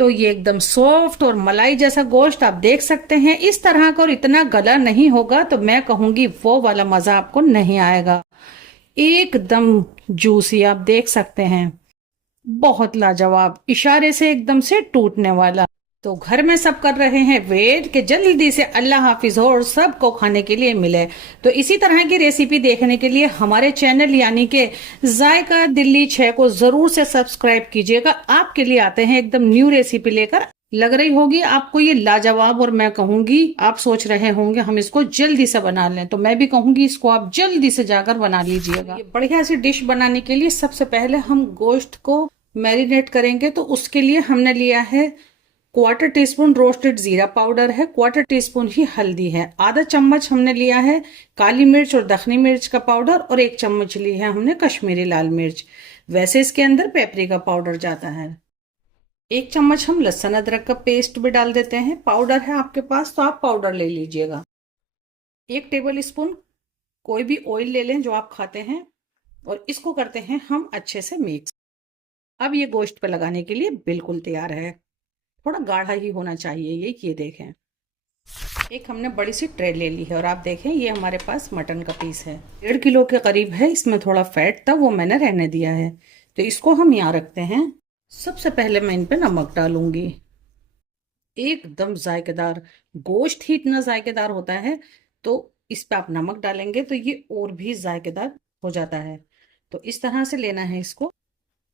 तो ये एकदम सॉफ्ट और मलाई जैसा गोश्त आप देख सकते हैं इस तरह का, और इतना गला नहीं होगा तो मैं कहूंगी वो वाला मजा आपको नहीं आएगा। एकदम जूसी आप देख सकते हैं, बहुत लाजवाब, इशारे से एकदम से टूटने वाला। तो घर में सब कर रहे हैं वेट कि जल्दी से अल्लाह हाफिज हो और सबको खाने के लिए मिले। तो इसी तरह की रेसिपी देखने के लिए हमारे चैनल यानी कि जायका दिल्ली 6 को जरूर से सब्सक्राइब कीजिएगा। आपके लिए आते हैं एकदम न्यू रेसिपी लेकर। लग रही होगी आपको ये लाजवाब, और मैं कहूंगी आप सोच रहे होंगे हम इसको जल्दी से बना लें, तो मैं भी कहूंगी इसको आप जल्दी से जाकर बना लीजिएगा। ये बढ़िया सी डिश बनाने के लिए सबसे पहले हम गोश्त को मैरिनेट करेंगे। तो उसके लिए हमने लिया है 1/4 टीस्पून रोस्टेड जीरा पाउडर है, 1/4 टीस्पून ही हल्दी है, आधा चम्मच हमने लिया है काली मिर्च और दखनी मिर्च का पाउडर, और 1 चम्मच ली है हमने कश्मीरी लाल मिर्च। वैसे इसके अंदर पेपरिका पाउडर जाता है। 1 चम्मच हम लहसुन अदरक का पेस्ट भी डाल देते हैं। पाउडर है आपके पास तो आप पाउडर ले लीजिएगा। 1 टेबल स्पून कोई भी ऑयल ले लें जो आप खाते हैं, और इसको करते हैं हम अच्छे से मिक्स। अब ये गोश्त पे लगाने के लिए बिल्कुल तैयार है। थोड़ा गाढ़ा ही होना चाहिए ये देखें। एक हमने बड़ी सी ट्रे ले ली है, और आप देखें ये हमारे पास मटन का पीस है, 1.5 किलो के करीब है। इसमें थोड़ा फैट था वो मैंने रहने दिया है, तो इसको हम यहाँ रखते हैं। सबसे पहले मैं इन पे नमक डालूंगी। एकदम जायकेदार गोश्त ही इतना जायकेदार होता है, तो इस पे आप नमक डालेंगे तो ये और भी जायकेदार हो जाता है। तो इस तरह से लेना है इसको।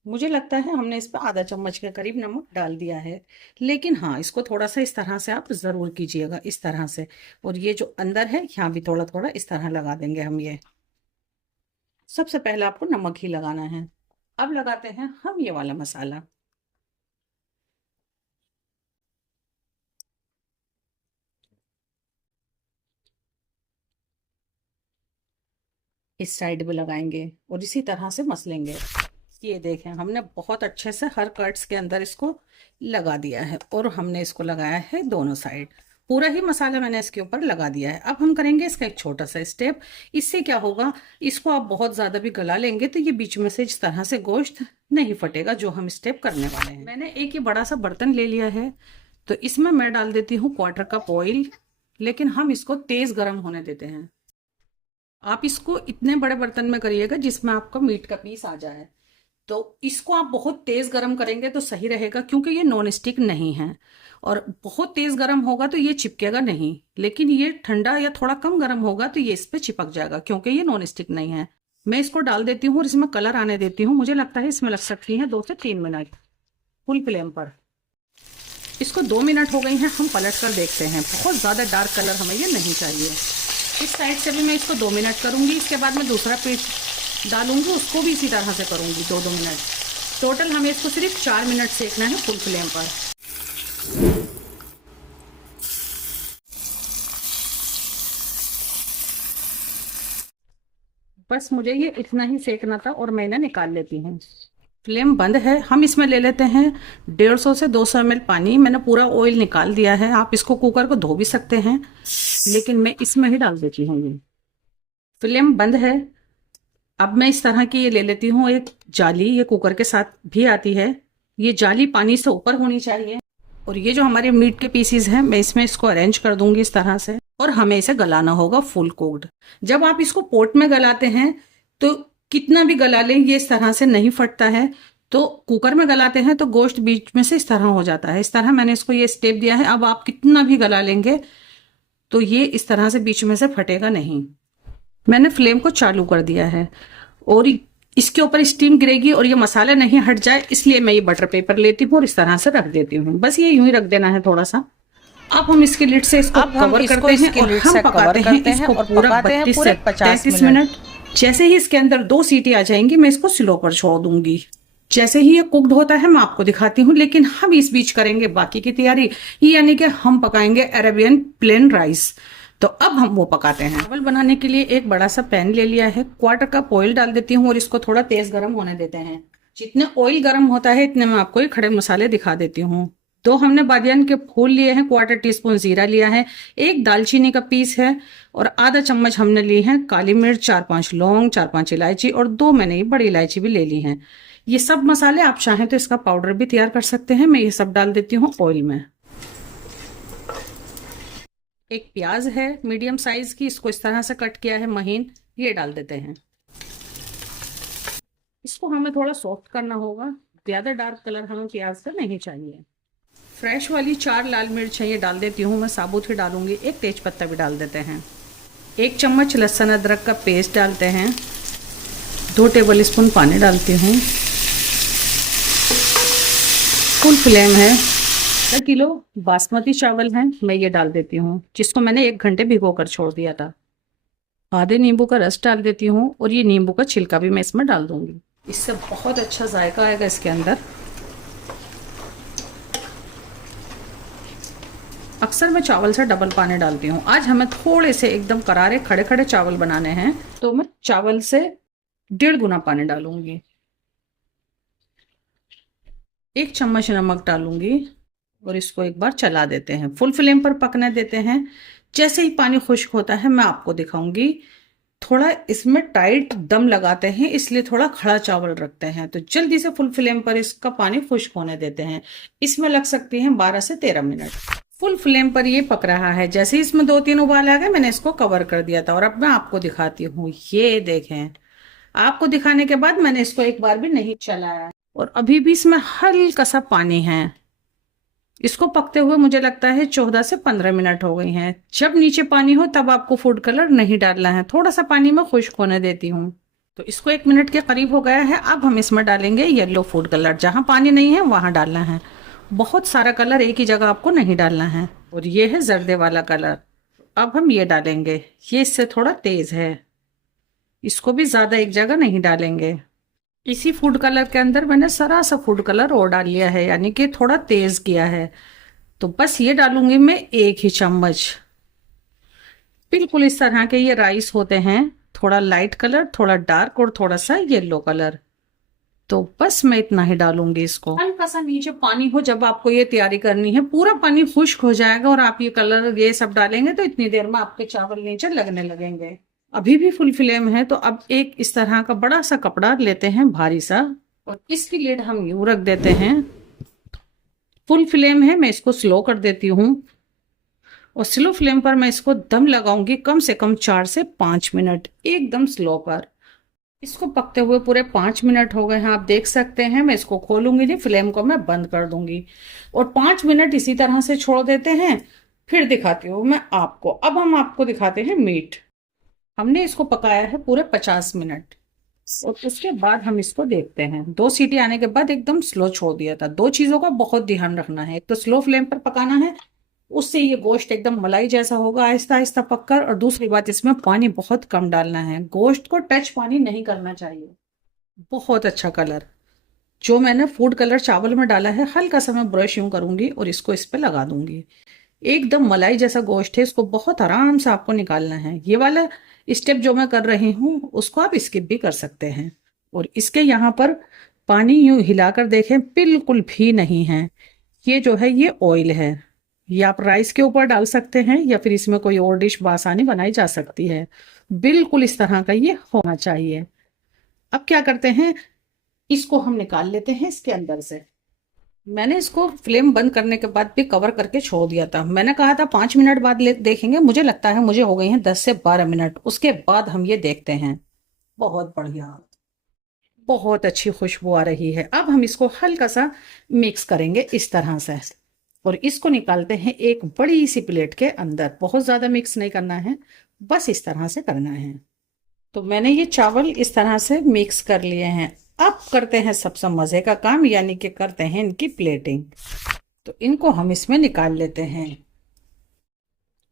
मुझे लगता है हमने इस पर आधा चम्मच के करीब नमक डाल दिया है, लेकिन हाँ इसको थोड़ा सा इस तरह से आप जरूर कीजिएगा, इस तरह से। और ये जो अंदर है यहाँ भी थोड़ा थोड़ा इस तरह लगा देंगे हम। ये सबसे पहले आपको नमक ही लगाना है। अब लगाते हैं हम ये वाला मसाला। इस साइड भी लगाएंगे और इसी तरह से मसलेंगे। ये देखें हमने बहुत अच्छे से हर कट्स के अंदर इसको लगा दिया है, और हमने इसको लगाया है दोनों साइड। पूरा ही मसाला मैंने इसके ऊपर लगा दिया है। अब हम करेंगे इसका एक छोटा सा स्टेप। इससे क्या होगा, इसको आप बहुत ज़्यादा भी गला लेंगे तो ये बीच में से इस तरह से गोश्त नहीं फटेगा, जो हम स्टेप करने वाले हैं। मैंने एक ये बड़ा सा बर्तन ले लिया है, तो इसमें मैं डाल देती हूँ 1/4 कप ऑयल, लेकिन हम इसको तेज़ गर्म होने देते हैं। आप इसको इतने बड़े बर्तन में करिएगा जिसमें आपका मीट का पीस आ जाए। तो इसको आप बहुत तेज गरम करेंगे तो सही रहेगा, क्योंकि ये नॉन स्टिक नहीं है, और बहुत तेज गरम होगा तो ये चिपकेगा नहीं। लेकिन ये ठंडा या थोड़ा कम गरम होगा तो ये इस पे चिपक जाएगा, क्योंकि ये नॉन स्टिक नहीं है। मैं इसको डाल देती हूँ और इसमें कलर आने देती हूँ। मुझे लगता है इसमें लग सकती है 2 से 3 मिनट फुल फ्लेम पर। इसको 2 मिनट हो गई हैं, हम पलट कर देखते हैं। बहुत ज़्यादा डार्क कलर हमें ये नहीं चाहिए। इस साइड से भी मैं इसको 2 मिनट करूँगी। इसके बाद मैं दूसरा पीस डालूंगी, उसको भी इसी तरह से करूंगी 2-2 मिनट। टोटल हमें इसको सिर्फ 4 मिनट सेकना है फुल फ्लेम पर। बस मुझे ये इतना ही सेकना था और मैं इन्हें निकाल लेती हूँ। फ्लेम बंद है। हम इसमें ले लेते हैं 150 से 200 ml पानी। मैंने पूरा ऑयल निकाल दिया है। आप इसको कुकर को धो भी सकते हैं, लेकिन मैं इसमें ही डाल देती हूँ। ये फ्लेम बंद है। अब मैं इस तरह की ये ले लेती हूँ एक जाली, ये कुकर के साथ भी आती है। ये जाली पानी से ऊपर होनी चाहिए, और ये जो हमारे मीट के पीसीज हैं मैं इसमें इसको अरेंज कर दूंगी इस तरह से, और हमें इसे गलाना होगा फुल कुक्ड। जब आप इसको पोट में गलाते हैं तो कितना भी गला लें ये इस तरह से नहीं फटता है। तो कुकर में गलाते हैं तो गोश्त बीच में से इस तरह हो जाता है। इस तरह मैंने इसको ये स्टेप दिया है। अब आप कितना भी गला लेंगे तो ये इस तरह से बीच में से फटेगा नहीं। मैंने फ्लेम को चालू कर दिया है, और इसके ऊपर स्टीम गिरेगी और ये मसाला नहीं हट जाए, इसलिए मैं ये बटर पेपर लेती हूँ और इस तरह से रख देती हूँ। बस ये यूं ही रख देना है थोड़ा सा। अब हम इसके लिड से इसको कवर करते हैं और हम पकाते हैं इसको पूरा 32 से 33 मिनट। जैसे ही इसके अंदर 2 सीटी आ जाएंगी मैं इसको स्लो पर छोड़ दूंगी। जैसे ही ये कुक्ड होता है मैं आपको दिखाती हूँ, लेकिन हम इस बीच करेंगे बाकी की तैयारी, यानी कि हम पकाएंगे अरेबियन प्लेन राइस। तो अब हम वो पकाते हैं। चावल बनाने के लिए एक बड़ा सा पैन ले लिया है, 1/4 कप ऑयल डाल देती हूँ और इसको थोड़ा तेज गर्म होने देते हैं। जितने ऑयल गर्म होता है इतने में आपको ये खड़े मसाले दिखा देती हूँ। 2 हमने बादियान के फूल लिए हैं, 1/4 टीस्पून जीरा लिया है, 1 दालचीनी का पीस है, और आधा चम्मच हमने ली है काली मिर्च, 4-5 लौंग, 4-5 इलायची, और 2 मैंने बड़ी इलायची भी ले ली है। ये सब मसाले आप चाहें तो इसका पाउडर भी तैयार कर सकते हैं। मैं ये सब डाल देती हूँ ऑयल में। एक प्याज है मीडियम साइज की, इसको इस तरह से कट किया है महीन, ये डाल देते हैं। इसको हमें थोड़ा सॉफ्ट करना होगा, ज्यादा डार्क कलर हमें प्याज का नहीं चाहिए। फ्रेश वाली 4 लाल मिर्च है, ये डाल देती हूँ मैं, साबुत ही डालूंगी। एक तेज पत्ता भी डाल देते हैं। 1 चम्मच लहसुन अदरक का पेस्ट डालते हैं। 2 टेबल स्पून पानी डालती हूँ। फुल फ्लेम है। 1 किलो बासमती चावल है, मैं ये डाल देती हूँ, जिसको मैंने 1 घंटे भिगो कर छोड़ दिया था। आधे नींबू का रस डाल देती हूँ और ये नींबू का छिलका भी मैं इसमें डाल दूंगी। इससे बहुत अच्छा जायका आएगा इसके अंदर। अक्सर मैं चावल से डबल पानी डालती हूँ। आज हमें थोड़े से एकदम करारे खड़े खड़े चावल बनाने हैं, तो मैं चावल से 1.5 गुना पानी डालूंगी। 1 चम्मच नमक डालूंगी और इसको एक बार चला देते हैं। फुल फ्लेम पर पकने देते हैं। जैसे ही पानी खुश्क होता है मैं आपको दिखाऊंगी। थोड़ा इसमें टाइट दम लगाते हैं, इसलिए थोड़ा खड़ा चावल रखते हैं। तो जल्दी से फुल फ्लेम पर इसका पानी खुश्क होने देते हैं। इसमें लग सकती है 12 से 13 मिनट। फुल फ्लेम पर ये पक रहा है। जैसे ही इसमें 2-3 उबाल आ गए, मैंने इसको कवर कर दिया था और अब मैं आपको दिखाती हूँ। ये देखें, आपको दिखाने के बाद मैंने इसको एक बार भी नहीं चलाया और अभी भी इसमें हल्का सा पानी है। इसको पकते हुए मुझे लगता है 14 से 15 मिनट हो गई हैं। जब नीचे पानी हो तब आपको फूड कलर नहीं डालना है। थोड़ा सा पानी में खुश्क होने देती हूँ। तो इसको 1 मिनट के करीब हो गया है। अब हम इसमें डालेंगे येलो फूड कलर। जहाँ पानी नहीं है वहाँ डालना है। बहुत सारा कलर एक ही जगह आपको नहीं डालना है। और ये है जर्दे वाला कलर। अब हम ये डालेंगे, ये इससे थोड़ा तेज है। इसको भी ज्यादा एक जगह नहीं डालेंगे। इसी फूड कलर के अंदर मैंने सरा सा फूड कलर और डाल लिया है, यानी कि थोड़ा तेज किया है। तो बस ये डालूंगी मैं 1 ही चम्मच। बिल्कुल इस तरह के ये राइस होते हैं, थोड़ा लाइट कलर, थोड़ा डार्क और थोड़ा सा येलो कलर। तो बस मैं इतना ही डालूंगी। इसको हल्का सा नीचे पानी हो जब आपको ये तैयारी करनी है, पूरा पानी खुश्क हो जाएगा और आप ये कलर ये सब डालेंगे तो इतनी देर में आपके चावल नीचे लगने लगेंगे। अभी भी फुल फ्लेम है। तो अब एक इस तरह का बड़ा सा कपड़ा लेते हैं, भारी सा, और इसकी लिड हम यूं रख देते हैं। फुल फ्लेम है, मैं इसको स्लो कर देती हूँ और स्लो फ्लेम पर मैं इसको दम लगाऊंगी कम से कम 4 से 5 मिनट, एकदम स्लो पर। इसको पकते हुए पूरे 5 मिनट हो गए हैं, आप देख सकते हैं। मैं इसको खोलूंगी नहीं, फ्लेम को मैं बंद कर दूंगी और 5 मिनट इसी तरह से छोड़ देते हैं। फिर दिखाती हूँ मैं आपको। अब हम आपको दिखाते हैं मीट। हमने इसको पकाया है पूरे 50 मिनट और उसके बाद हम इसको देखते हैं। 2 सीटी आने के बाद एकदम स्लो छोड़ दिया था। 2 चीजों का बहुत ध्यान रखना है। एक तो स्लो फ्लेम पर पकाना है, उससे ये गोश्त एकदम मलाई जैसा होगा आहिस्ता आहिस्ता पककर। और दूसरी बात, इसमें पानी बहुत कम डालना है। गोश्त को टच पानी नहीं करना चाहिए। बहुत अच्छा कलर जो मैंने फूड कलर चावल में डाला है, हल्का सा मैं ब्रश यूं करूंगी और इसको इस पे लगा दूंगी। एकदम मलाई जैसा गोश्त है, इसको बहुत आराम से आपको निकालना है। ये वाला स्टेप जो मैं कर रही हूँ उसको आप स्किप भी कर सकते हैं। और इसके यहाँ पर पानी यूं हिलाकर देखें, बिल्कुल भी नहीं है। ये जो है ये ऑयल है। ये आप राइस के ऊपर डाल सकते हैं या फिर इसमें कोई और डिश बासानी बनाई जा सकती है। बिल्कुल इस तरह का ये होना चाहिए। अब क्या करते हैं, इसको हम निकाल लेते हैं इसके अंदर से। मैंने इसको फ्लेम बंद करने के बाद भी कवर करके छोड़ दिया था। मैंने कहा था 5 मिनट बाद देखेंगे। मुझे लगता है मुझे हो गई हैं 10 से 12 मिनट। उसके बाद हम ये देखते हैं। बहुत बढ़िया, बहुत अच्छी खुशबू आ रही है। अब हम इसको हल्का सा मिक्स करेंगे इस तरह से और इसको निकालते हैं एक बड़ी सी प्लेट के अंदर। बहुत ज्यादा मिक्स नहीं करना है, बस इस तरह से करना है। तो मैंने ये चावल इस तरह से मिक्स कर लिए हैं। अब करते हैं सबसे मजे का काम, यानी कि करते हैं इनकी प्लेटिंग। तो इनको हम इसमें निकाल लेते हैं।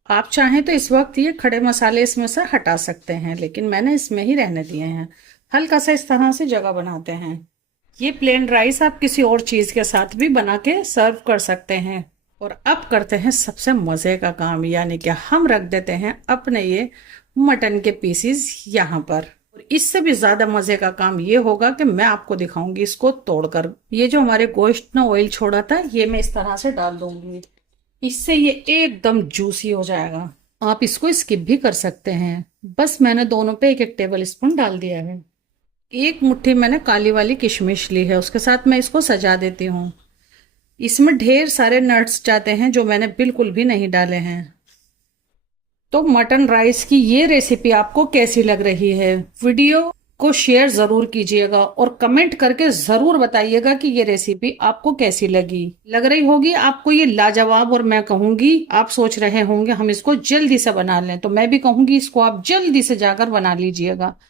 आप चाहें तो इस वक्त ये खड़े मसाले इसमें से हटा सकते हैं, लेकिन मैंने इसमें ही रहने दिए हैं। हल्का सा इस तरह से जगह बनाते हैं। ये प्लेन राइस आप किसी और चीज के साथ भी बना के सर्व कर सकते हैं। और अब करते हैं सबसे मजे का काम, यानी कि हम रख देते हैं अपने ये मटन के पीसीज यहाँ पर। और इससे भी ज्यादा मजे का काम ये होगा कि मैं आपको दिखाऊंगी इसको तोड़कर। ये जो हमारे गोश्त ने ऑयल छोड़ा था, ये मैं इस तरह से डाल दूंगी। इससे ये एकदम जूसी हो जाएगा। आप इसको स्किप भी कर सकते हैं। बस मैंने दोनों पे 1-1 टेबल स्पून डाल दिया है। एक मुट्ठी मैंने काली वाली किशमिश ली है, उसके साथ मैं इसको सजा देती हूँ। इसमें ढेर सारे नट्स जाते हैं जो मैंने बिल्कुल भी नहीं डाले हैं। तो मटन राइस की ये रेसिपी आपको कैसी लग रही है? वीडियो को शेयर जरूर कीजिएगा और कमेंट करके जरूर बताइएगा कि ये रेसिपी आपको कैसी लगी। लग रही होगी आपको ये लाजवाब, और मैं कहूंगी आप सोच रहे होंगे हम इसको जल्दी से बना लें, तो मैं भी कहूंगी इसको आप जल्दी से जाकर बना लीजिएगा।